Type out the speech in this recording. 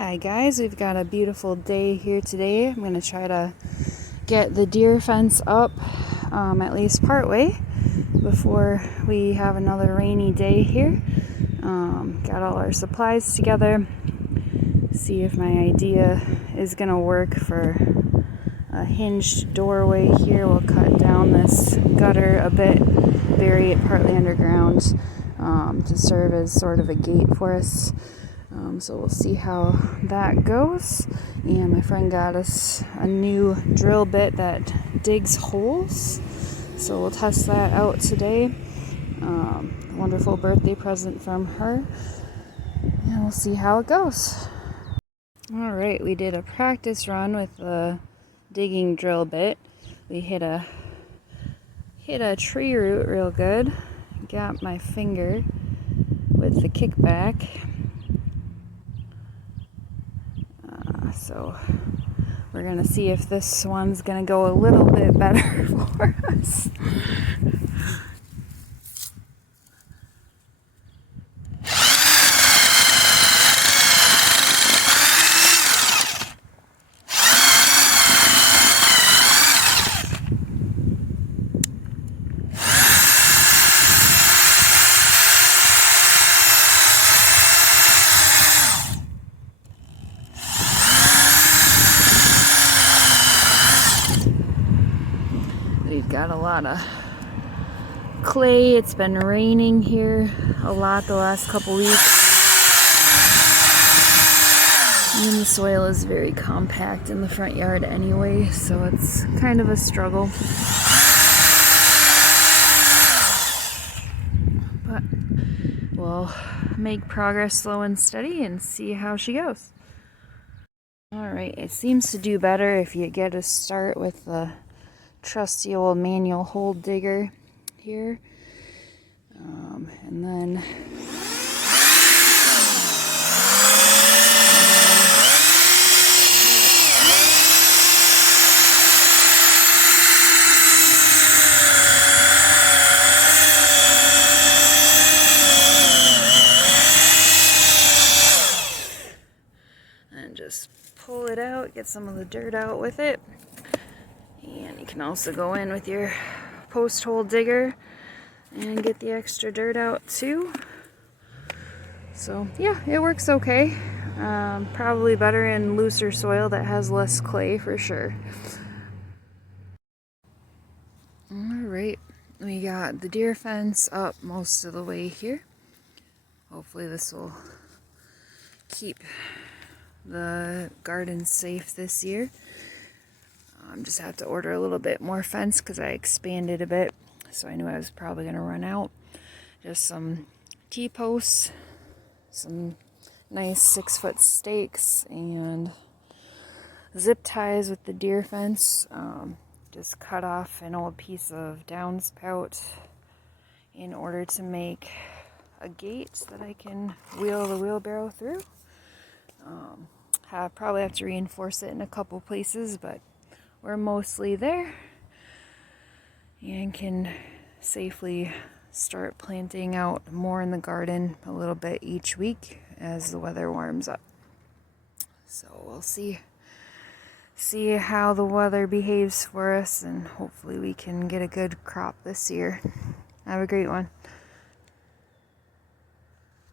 Hi guys, we've got a beautiful day here today. I'm going to try to get the deer fence up at least part way before we have another rainy day here. Got all our supplies together. See if my idea is going to work for a hinged doorway here. We'll cut down this gutter a bit, bury it partly underground to serve as sort of a gate for us. So we'll see how that goes. And my friend got us a new drill bit that digs holes. So we'll test that out today. Wonderful birthday present from her. And we'll see how it goes. Alright, we did a practice run with the digging drill bit. We hit a tree root real good. Got my finger with the kickback. So we're gonna see if this one's gonna go a little bit better for us. We've got a lot of clay. It's been raining here a lot the last couple weeks. And the soil is very compact in the front yard anyway, so it's kind of a struggle. But we'll make progress slow and steady and see how she goes. Alright, it seems to do better if you get a start with the trusty old manual hole digger here, and then just pull it out, get some of the dirt out with it. And you can also go in with your post hole digger and get the extra dirt out too. So yeah, it works okay. Probably better in looser soil that has less clay for sure. Alright, we got the deer fence up most of the way here. Hopefully this will keep the garden safe this year. Just have to order a little bit more fence because I expanded a bit, so I knew I was probably going to run out. Just some T-posts, some nice 6-foot stakes, and zip ties with the deer fence. Just cut off an old piece of downspout in order to make a gate that I can wheel the wheelbarrow through. Probably have to reinforce it in a couple places, but we're mostly there and can safely start planting out more in the garden a little bit each week as the weather warms up. So we'll see how the weather behaves for us, and hopefully we can get a good crop this year. Have a great one.